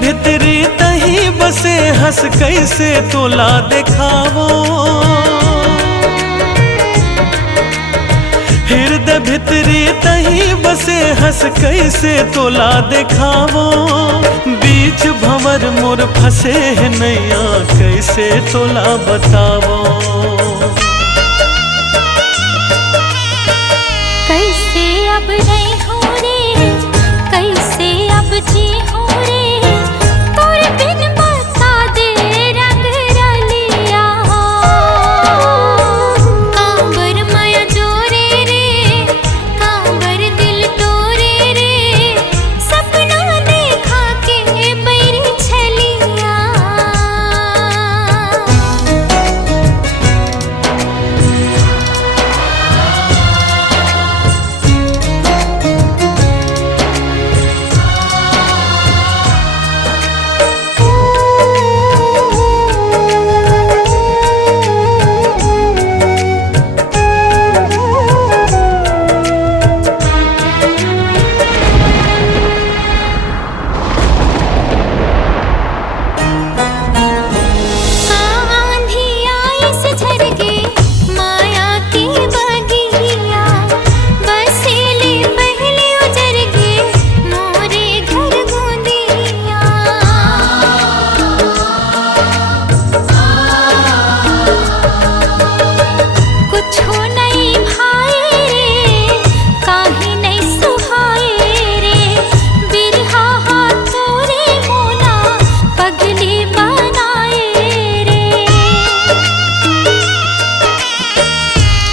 भितरी तही बसे हंस कैसे तोला देखावो। हृदय भितरी तही बसे हंस कैसे तोला देखावो। बीच भंवर मोर फंसे है नैया कैसे तोला बतावो। कैसे अब नहीं हो रे, कैसे अब जी हो रे, तोर बिन बता दे रंग रलिया। कांवर माया जोरे रे, कांवर दिल तोरे रे, सपना देखा के बैरी छलिया।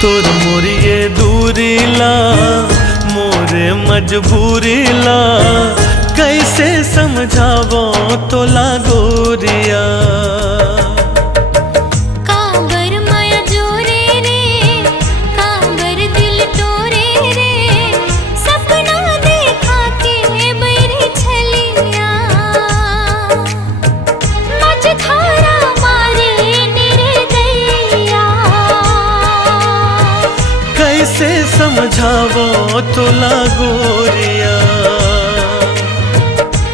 तोर मोरिए दूरी ला मोरे मजबूरी ला, कैसे समझावो तोला गोरिया। कांवर माया जोरे रे, कांवर दिल तोरे रे, सपना देखा के बैरी छलिया। मझधारा मारे निर्दयिया, कैसे समझावो तोला गोरिया।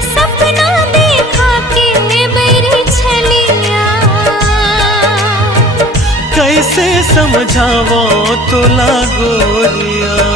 सपना देखा के बैरी छलिया। कैसे समझावो तोला गोरिया।